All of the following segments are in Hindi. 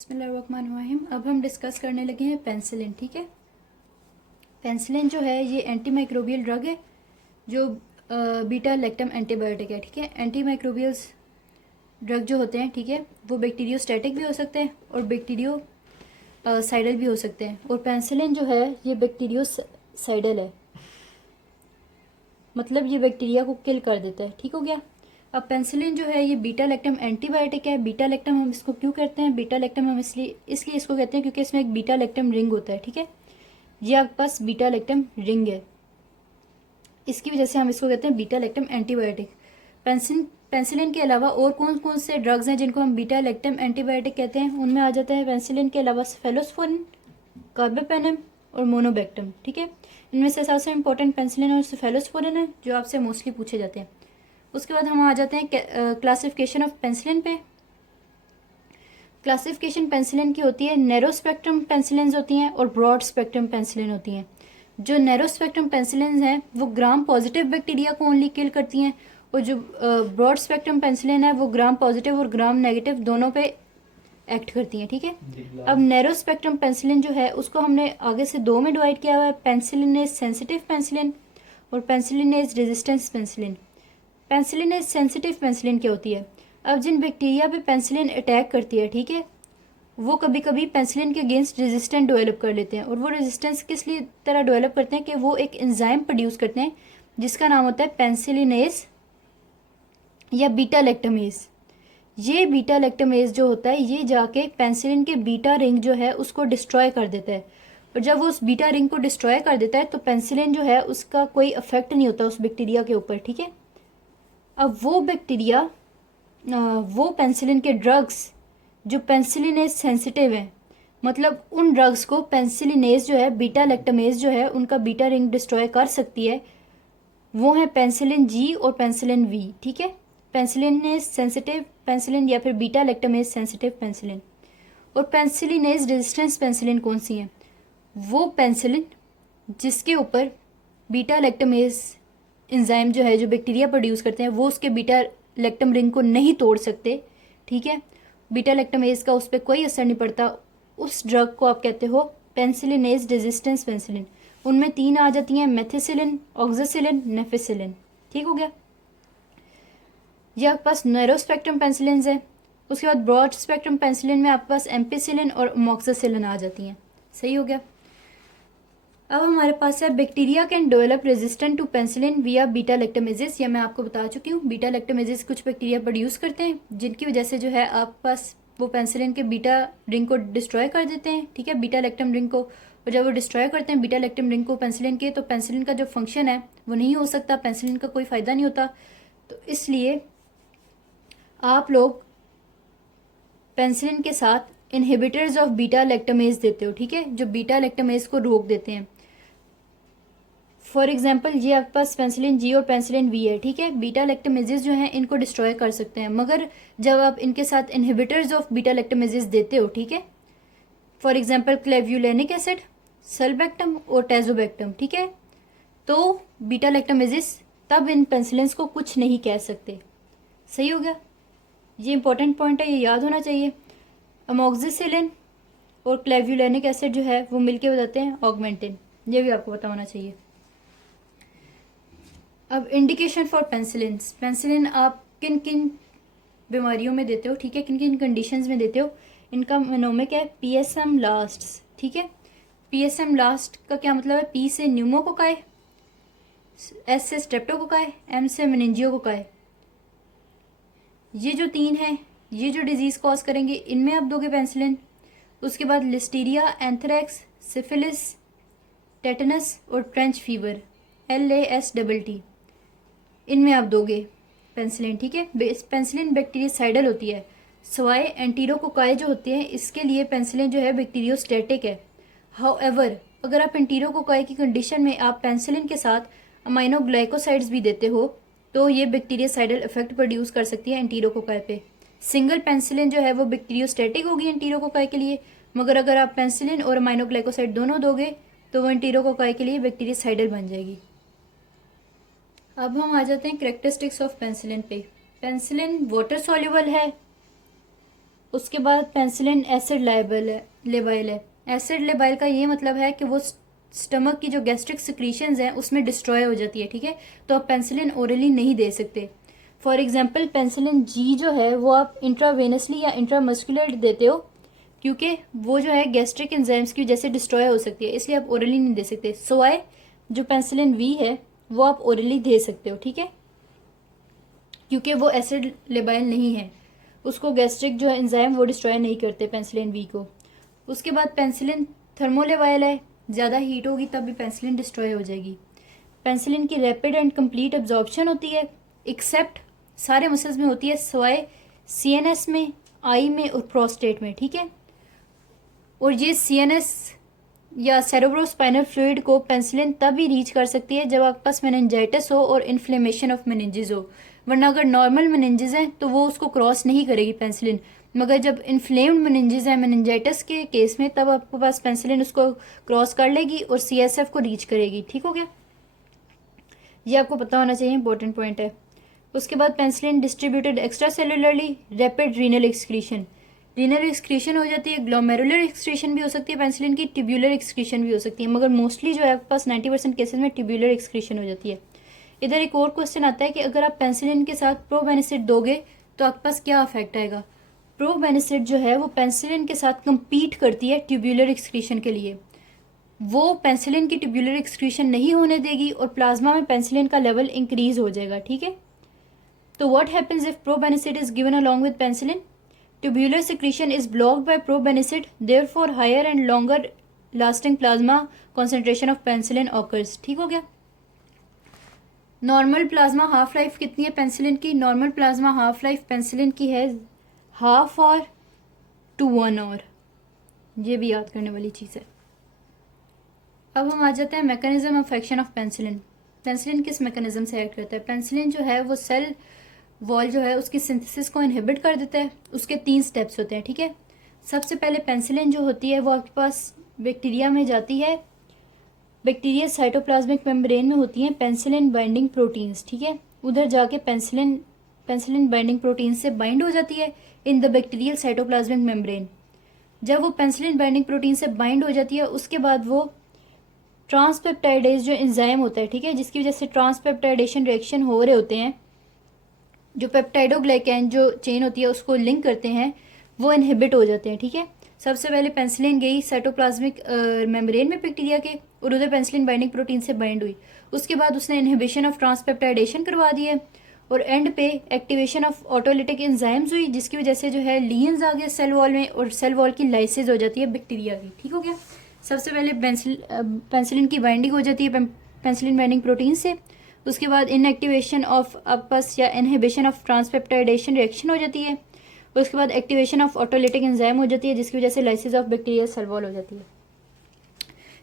बिस्मिल्लाहिर्रहमानिर्रहीम। अब हम डिस्कस करने लगे हैं पेनिसिलिन। ठीक है, पेनिसिलिन जो है ये एंटी माइक्रोबियल ड्रग है जो बीटा लैक्टम एंटीबायोटिक है। ठीक है, एंटी माइक्रोबियल्स ड्रग जो होते हैं, ठीक है, वो बैक्टीरियोस्टैटिक भी हो सकते हैं और बैक्टीरियो साइडल भी हो सकते हैं। और पेनिसिलिन जो है ये बैक्टीरियोसाइडल है, मतलब ये बैक्टीरिया को किल कर देता है। ठीक हो गया। अब पेनिसिलिन जो है ये बीटा लैक्टम एंटीबायोटिक है। बीटा लैक्टम हम इसको क्यों कहते हैं? बीटा लैक्टम हम इसलिए इसको कहते हैं क्योंकि इसमें एक बीटा लैक्टम रिंग होता है। ठीक है, ये आपके पास बीटा लैक्टम रिंग है, इसकी वजह से हम इसको कहते हैं बीटा लैक्टम एंटीबायोटिक। पेनिसिलिन के अलावा और कौन कौन से ड्रग्स हैं जिनको हम बीटा लैक्टम एंटीबायोटिक कहते हैं? उनमें आ जाते हैं पेनिसिलिन के अलावा सेफेलोस्पोरिन, कार्बापेनम और मोनोबेक्टम। ठीक है, इनमें से सबसे इंपॉर्टेंट पेनिसिलिन और सेफेलोस्पोरिन है जो आपसे मोस्टली पूछे जाते हैं। उसके बाद हम आ जाते हैं क्लासिफिकेशन ऑफ पेनिसिलिन पे। क्लासिफिकेशन पेनिसिलिन की होती है, नैरो स्पेक्ट्रम पेनिसिलिन होती हैं और ब्रॉड स्पेक्ट्रम पेनिसिलिन होती हैं। जो नैरो स्पेक्ट्रम पेनिसिलिन हैं वो ग्राम पॉजिटिव बैक्टीरिया को ओनली किल करती हैं, और जो ब्रॉड स्पेक्ट्रम पेनिसिलिन है वो ग्राम पॉजिटिव और ग्राम नेगेटिव दोनों पे एक्ट करती हैं। ठीक है, अब नैरो स्पेक्ट्रम पेनिसिलिन जो है उसको हमने आगे से दो में डिवाइड किया हुआ है, पेनिसिलिनेज सेंसिटिव पेनिसिलिन और penicillinase resistance penicillin. Penicillinase sensitive penicillin क्या होती है? अब जिन बैक्टीरिया पे पेनिसिलिन अटैक करती है, ठीक है, वो कभी कभी पेनिसिलिन के अगेंस्ट रेजिस्टेंट डेवलप कर लेते हैं। और वो रेजिस्टेंस किस लिए तरह डेवलप करते हैं कि वो एक एंजाइम प्रोड्यूस करते हैं जिसका नाम होता है पेनिसिलिनेज या बीटा लैक्टमेज। ये बीटा लैक्टमेज जो होता है ये जाके पेनिसिलिन के बीटा रिंग जो है उसको डिस्ट्रॉय कर देता है, और जब वो उस बीटा रिंग को डिस्ट्रॉय कर देता है तो पेनिसिलिन जो है उसका कोई इफेक्ट नहीं होता उस बैक्टीरिया के ऊपर। ठीक है, अब वो बैक्टीरिया वो पेनिसिलिन के ड्रग्स जो पेनिसिलिनेज सेंसिटिव है, मतलब उन ड्रग्स को पेनिसिलिनेज जो है बीटा लैक्टमेज जो है उनका बीटा रिंग डिस्ट्रॉय कर सकती है, वो है पेनिसिलिन जी और पेनिसिलिन वी। ठीक है, पेनिसिलिनेज सेंसिटिव पेनिसिलिन या फिर बीटा लैक्टमेज सेंसिटिव पेनिसिलिन। और पेनिसिलिनेज रेजिस्टेंस पेनिसिलिन कौन सी है? वो पेनिसिलिन जिसके ऊपर बीटा लैक्टमेज एंजाइम जो है जो बैक्टीरिया प्रोड्यूस करते हैं वो उसके बीटा लैक्टम रिंग को नहीं तोड़ सकते। ठीक है, बीटा लैक्टमेज का उस पर कोई असर नहीं पड़ता, उस ड्रग को आप कहते हो पेनिसिलिनेज रेजिस्टेंस पेनिसिलिन। उनमें तीन आ जाती हैं, मेथिसिलिन, ऑक्सासिलिन, नेफिसिलिन। ठीक हो गया, ये आपके पास नैरो स्पेक्ट्रम पेनिसिलिन है। उसके बाद ब्रॉड स्पेक्ट्रम पेनिसिलिन में आपके पास एम्पिसिलिन और अमोक्सासिलिन आ जाती हैं। सही हो गया। अब हमारे पास है bacteria can develop resistant to penicillin via beta lactamases. या मैं आपको बता चुकी हूँ, बीटा लैक्टमेजेस कुछ बैक्टीरिया प्रोड्यूस करते हैं जिनकी वजह से जो है आपके पास वो पेनिसिलिन के बीटा रिंग को डिस्ट्रॉय कर देते हैं। ठीक है, बीटा लैक्टम रिंग को, और जब वो डिस्ट्रॉय करते हैं बीटा लैक्टम रिंग को पेनिसिलिन के, तो पेनिसिलिन का जो फंक्शन है वो नहीं हो सकता, पेनिसिलिन का कोई फायदा नहीं होता। तो इसलिए आप लोग पेनिसिलिन के साथ इनहिबिटर्स ऑफ बीटा लैक्टमेज देते हो। ठीक है, जो बीटा लैक्टमेज को रोक देते हैं। फॉर एग्जाम्पल ये आपके पास पेनिसिलिन जी और पेनिसिलिन वी है। ठीक है, बीटा लैक्टमेजेस जो हैं इनको डिस्ट्रॉय कर सकते हैं, मगर जब आप इनके साथ इनहिबिटर्स ऑफ बीटा लैक्टमेजेस देते हो, ठीक है, फॉर एग्जाम्पल क्लेव्युलेनिक एसिड, सल्बेक्टम और टेजोबेक्टम, ठीक है, तो बीटा लैक्टमेजेस तब इन पेनिसिलिन को कुछ नहीं कह सकते। सही हो गया, ये इंपॉर्टेंट पॉइंट है, ये याद होना चाहिए। अमोक्सिसिलिन और क्लेव्युलेनिक एसिड जो है वो मिलके बताते हैं ऑगमेंटिन, ये भी आपको पता होना चाहिए। अब इंडिकेशन फॉर पेनिसिलिन। पेनिसिलिन आप किन किन बीमारियों में देते हो? ठीक है, किन किन कंडीशंस में देते हो? इनका मोनोमिक है पीएसएम लास्ट। ठीक है, पीएसएम लास्ट का क्या मतलब है? पी से न्यूमोकोकाई, एस से स्ट्रेप्टोकोकाई, एम से मेनिंजियोकोकाई। ये जो तीन है ये जो डिजीज कॉज करेंगे इनमें आप दोगे पेनिसिलिन। उसके बाद लिस्टीरिया, एंथ्रेक्स, सिफिलिस, टेटनस और ट्रेंच फीवर, LASTT, इनमें आप दोगे पेनिसिलिन। ठीक है, पेनिसिलिन बैक्टीरियासाइडल होती है, सवाए एंटीरोकोकाई जो होते हैं इसके लिए पेनिसिलिन जो है बैक्टीरियोस्टैटिक है। हाउएवर अगर आप एंटीरोकोकाई की कंडीशन में आप पेनिसिलिन के साथ अमाइनोग्लाइकोसाइड्स भी देते हो तो ये बैक्टीरियासाइडल इफेक्ट प्रोड्यूस कर सकती है एंटीरोकोकाई पे। सिंगल पेनिसिलिन जो है वो बैक्टीरियोस्टैटिक होगी एंटीरोकोकाई के लिए, मगर अगर आप पेनिसिलिन और अमाइनोग्लाइकोसाइड दोनों दोगे तो वो एंटीरोकोकाई के लिए बैक्टीरियासाइडल बन जाएगी। अब हम आ जाते हैं कैरेक्टरिस्टिक्स ऑफ पेनिसिलिन पे। पेनिसिलिन वाटर सॉल्युबल है, उसके बाद पेंसिलिन एसिड लेबाइल है। एसिड लेबाइल का ये मतलब है कि वो स्टमक की जो गैस्ट्रिक सिक्रीशंस हैं उसमें डिस्ट्रॉय हो जाती है, ठीक है। तो आप पेंसिलिन ओरली नहीं दे सकते। फॉर एग्जांपल पेंसिलिन जी जो है वो आप इंट्रावेनसली या इंट्रामस्कुलर देते हो, क्योंकि वो जो है गैस्ट्रिक एंजाइम्स की वजह से डिस्ट्रॉय हो सकती है, इसलिए आप ओरली नहीं दे सकते। सवाए जो पेंसिलिन वी है वो आप ओरली दे सकते हो, ठीक है, क्योंकि वो एसिड लेबाइल नहीं है, उसको गैस्ट्रिक जो एंजाइम वो डिस्ट्रॉय नहीं करते पेंसिलिन वी को। उसके बाद पेंसिलिन थर्मोलेबाइल है, ज़्यादा हीट होगी तब भी पेंसिलिन डिस्ट्रॉय हो जाएगी। पेंसिलिन की रैपिड एंड कंप्लीट एब्जॉर्प्शन होती है, एक्सेप्ट सारे मसल्स में होती है, सवाए सीएनएस में, आई में और प्रोस्टेट में, ठीक है। और ये सीएनएस या सेरेब्रोस्पाइनल फ्लूइड को पेंसिलिन तभी रीच कर सकती है जब आपके पास मेनिंजाइटिस हो और इन्फ्लेमेशन ऑफ मेनिंजेस हो, वरना अगर नॉर्मल मेनिंजेस हैं तो वो उसको क्रॉस नहीं करेगी पेंसिलिन। मगर जब इन्फ्लेम्ड मेनिंजेस हैं मेनिंजाइटिस के केस में, तब आपके पास पेंसिलिन उसको क्रॉस कर लेगी और सीएसएफ को रीच करेगी, ठीक हो गया। ये आपको पता होना चाहिए, इंपॉर्टेंट पॉइंट है। उसके बाद penicillin distributed extra cellularly, rapid renal excretion, renal excretion हो जाती है, ग्लोमेरुलर एक्सक्रीशन भी हो सकती है पेंसिलिन की, ट्यूब्यूलर एक्सक्रीशन भी हो सकती है, मगर मोस्टली जो है आपके पास 90% केसेस में ट्यूब्यूलर एक्सक्रीशन हो जाती है। इधर एक और क्वेश्चन आता है कि अगर आप पेंसिलिन के साथ प्रोबेनिसिड दोगे तो आपके पास क्या इफेक्ट आएगा। प्रोबेनिसिड जो है वो पेंसिलिन के साथ compete करती है ट्यूब्यूलर एक्सक्रीशन के लिए, वो पेंसिलिन की ट्यूब्यूलर एक्सक्रीशन नहीं होने देगी और प्लाज्मा में पेंसिलिन का लेवल इंक्रीज हो जाएगा, ठीक है। तो what happens if probenecid is given along with penicillin, tubular secretion is blocked by probenicid, therefore higher and longer lasting plasma concentration of penicillin occurs, ठीक हो गया। नॉर्मल प्लाज्मा हाफ लाइफ कितनी है पेंसिलिन की, normal plasma half life penicillin की है हाफ और टू 1 आवर, ये भी याद करने वाली चीज़ है। अब हम आ जाते हैं mechanism of action of penicillin. Penicillin किस मैकेनिज्म से एक्ट करता है। पेंसिलिन जो है वो सेल वॉल जो है उसकी सिंथेसिस को इनहिबिट कर देता है। उसके 3 स्टेप्स होते हैं, ठीक है। सबसे पहले पेंसिलिन जो होती है वो आपके पास बैक्टीरिया में जाती है, बैक्टीरिया साइटोप्लाज्मिक मेम्ब्रेन में होती हैं पेंसिलिन बाइंडिंग प्रोटीन्स, ठीक है। उधर जाके पेंसिलिन बाइंडिंग प्रोटीन से बाइंड हो जाती है in the bacterial cytoplasmic membrane. जब वो पेंसिलिन बाइंडिंग प्रोटीन से बाइंड हो जाती है उसके बाद वो ट्रांसपेप्टाइडेज जो एंजाइम होता है, ठीक है, जिसकी वजह से ट्रांसपेप्टाइडेशन रिएक्शन हो रहे होते हैं, जो पेप्टाइडोग्लाइकैन जो चेन होती है उसको लिंक करते हैं, वो इनहिबिट हो जाते हैं, ठीक है। सबसे पहले पेंसिलिन गई साइटोप्लाज्मिक मेम्ब्रेन में बैक्टीरिया के और उधर पेंसिलिन बाइंडिंग प्रोटीन से बाइंड हुई, उसके बाद उसने इनहिबिशन ऑफ ट्रांसपेप्टाइडेशन करवा दी है और एंड पे एक्टिवेशन ऑफ ऑटोलिटिक एंजाइम्स हुई, जिसकी वजह से जो है लीयंस आ गए सेल वॉल में और सेल वॉल की लाइसिस हो जाती है बैक्टीरिया की, ठीक हो गया। सबसे पहले पेंसिलिन की बाइंडिंग हो जाती है पेंसिलिन बाइंडिंग प्रोटीन से, उसके बाद इनएक्टिवेशन ऑफ आपस या इनहिबिशन ऑफ ट्रांसपेप्टाइडेशन रिएक्शन हो जाती है, उसके बाद एक्टिवेशन ऑफ ऑटोलिटिक एंजाइम हो जाती है, जिसकी वजह से lysis of bacteria cell wall हो जाती है।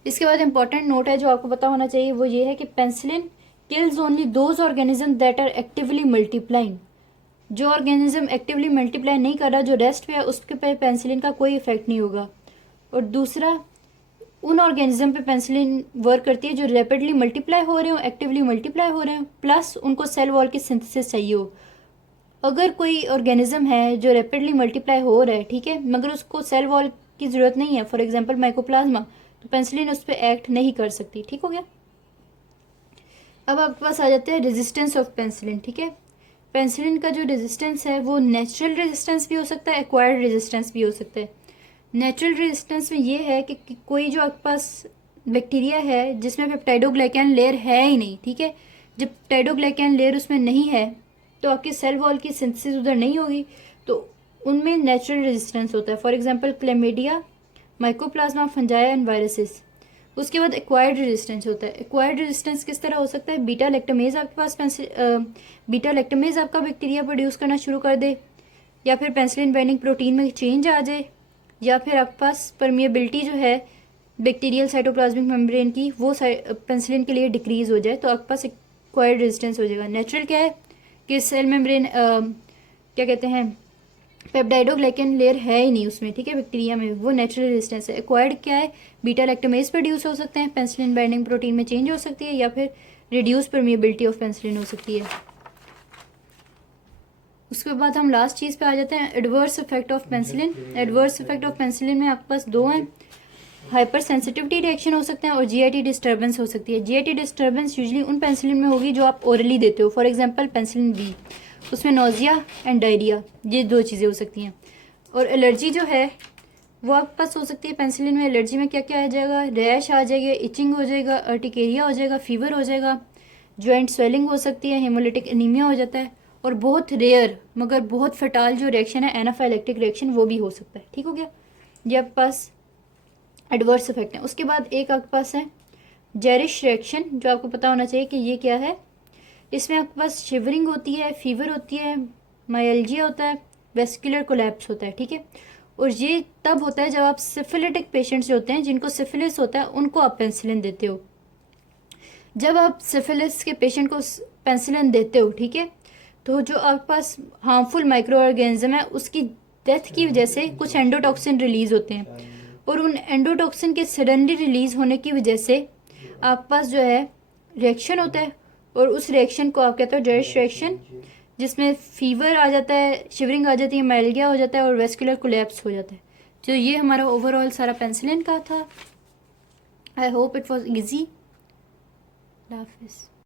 इसके बाद इंपॉर्टेंट नोट है जो आपको पता होना चाहिए, वो ये है कि penicillin kills only those organism that are actively multiplying. जो ऑर्गेनिज्म एक्टिवली मल्टीप्लाई नहीं कर रहा, जो रेस्ट पे है, उसके पे पेंसिलिन का कोई इफेक्ट नहीं होगा। और दूसरा, उन ऑर्गेनिज्म पे पेंसिलिन वर्क करती है जो रैपिडली मल्टीप्लाई हो रहे हो, एक्टिवली मल्टीप्लाई हो रहे हो, प्लस उनको सेल वॉल की सिंथेसिस चाहिए हो। अगर कोई ऑर्गेनिज्म है जो रैपिडली मल्टीप्लाई हो रहा है, ठीक है, मगर उसको सेल वॉल की जरूरत नहीं है, फॉर एग्जांपल माइकोप्लाज्मा, तो पेंसिलिन उस पर एक्ट नहीं कर सकती, ठीक हो गया। अब आपके पास आ जाते हैं रेजिस्टेंस ऑफ पेंसिलिन, ठीक है। पेंसिलिन का जो रेजिस्टेंस है वो नेचुरल रेजिस्टेंस भी हो सकता है, एक्वायर्ड रेजिस्टेंस भी हो सकता है। नेचुरल रेजिस्टेंस में ये है कि कोई जो आपके पास बैक्टीरिया है जिसमें पेप्टाइडोग्लाइकैन लेयर है ही नहीं, ठीक है, जब पेप्टाइडोग्लाइकैन लेयर उसमें नहीं है तो आपकी सेल वॉल की सिंथेसिस उधर नहीं होगी, तो उनमें नेचुरल रेजिस्टेंस होता है। For example chlamydia, mycoplasma, fungi and viruses. उसके बाद एक्वायर्ड रेजिस्टेंस होता है। एक्वायर्ड रेजिस्टेंस किस तरह हो सकता है, बीटा लैक्टमेज आपके पास बीटा लैक्टमेज आपका बैक्टीरिया प्रोड्यूस करना शुरू कर दे, या फिर पेंसिलिन बाइंडिंग प्रोटीन में चेंज आ जाए, या फिर आपके पास परमिएबिलिटी जो है बैक्टीरियल साइटोप्लाज्मिक मेम्ब्रेन की वो पेंसिलिन के लिए डिक्रीज हो जाए, तो आपके पास एक्वायर्ड रेजिस्टेंस हो जाएगा। नेचुरल क्या है कि सेल मेम्ब्रेन क्या कहते हैं, पेप्टाइडोग्लाइकन लेयर है ही नहीं उसमें, ठीक है, बैक्टीरिया में, वो नेचुरल रेजिस्टेंस है। एक्वायर्ड क्या है, बीटा लैक्टमेज प्रोड्यूस हो सकते हैं, पेंसिलिन बाइंडिंग प्रोटीन में चेंज हो सकती है, या फिर रिड्यूस परमिएबिलिटी ऑफ पेंसिलिन हो सकती है। उसके बाद हम लास्ट चीज़ पे आ जाते हैं, adverse effect of penicillin. Adverse effect of penicillin में आपके पास दो हैं, हाइपर सेंसिटिविटी रिएक्शन हो सकते हैं और जीआईटी डिस्टर्बेंस हो सकती है। जीआईटी डिस्टर्बेंस यूजुअली उन पेंसिलिन में होगी जो आप ओरली देते हो, फॉर एग्जांपल पेंसिलिन बी, उसमें नोजिया एंड डायरिया, ये दो चीज़ें हो सकती हैं। और एलर्जी जो है वो आपके पास हो सकती है पेंसिलिन में। एलर्जी में क्या क्या आ जाएगा, रैश आ जाएगा, इचिंग हो जाएगा, अर्टिकेरिया हो जाएगा, फीवर हो जाएगा, जॉइंट स्वेलिंग हो सकती है, हेमोलिटिक एनीमिया हो जाता है, और बहुत रेयर मगर बहुत फटाल जो रिएक्शन है एनाफाइलेक्टिक रिएक्शन वो भी हो सकता है। ठीक हो गया, ये आपके पास एडवर्स इफेक्ट है। उसके बाद एक आपके पास है जेरिश रिएक्शन, जो आपको पता होना चाहिए कि ये क्या है। इसमें आपके पास शिवरिंग होती है, फीवर होती है, माइल्जिया होता है, वेस्कुलर कोलैप्स होता है। ठीक है, और ये तब होता है जब आप सिफिलिटिक पेशेंट्स जो होते हैं, जिनको सिफिलिस होता है, उनको आप पेंसिलिन देते हो। जब आप सिफिलिस के पेशेंट को पेंसिलिन देते हो, ठीक है, तो जो आपके पास हार्मफुल माइक्रो ऑर्गेनिज्म है उसकी डेथ की वजह से कुछ एंडोटॉक्सिन रिलीज होते हैं, और उन एंडोटॉक्सिन के सडनली रिलीज होने की वजह से आपके पास जो है रिएक्शन होता है, और उस रिएक्शन को आप कहते हो जेरिश रिएक्शन, जिसमें फीवर आ जाता है, शिवरिंग आ जाती है, माइल्जिया हो जाता है और वेस्कुलर कोलैप्स हो जाता है। तो ये हमारा ओवरऑल सारा पेंसिलिन का था। I hope it was easy. हाफिज़।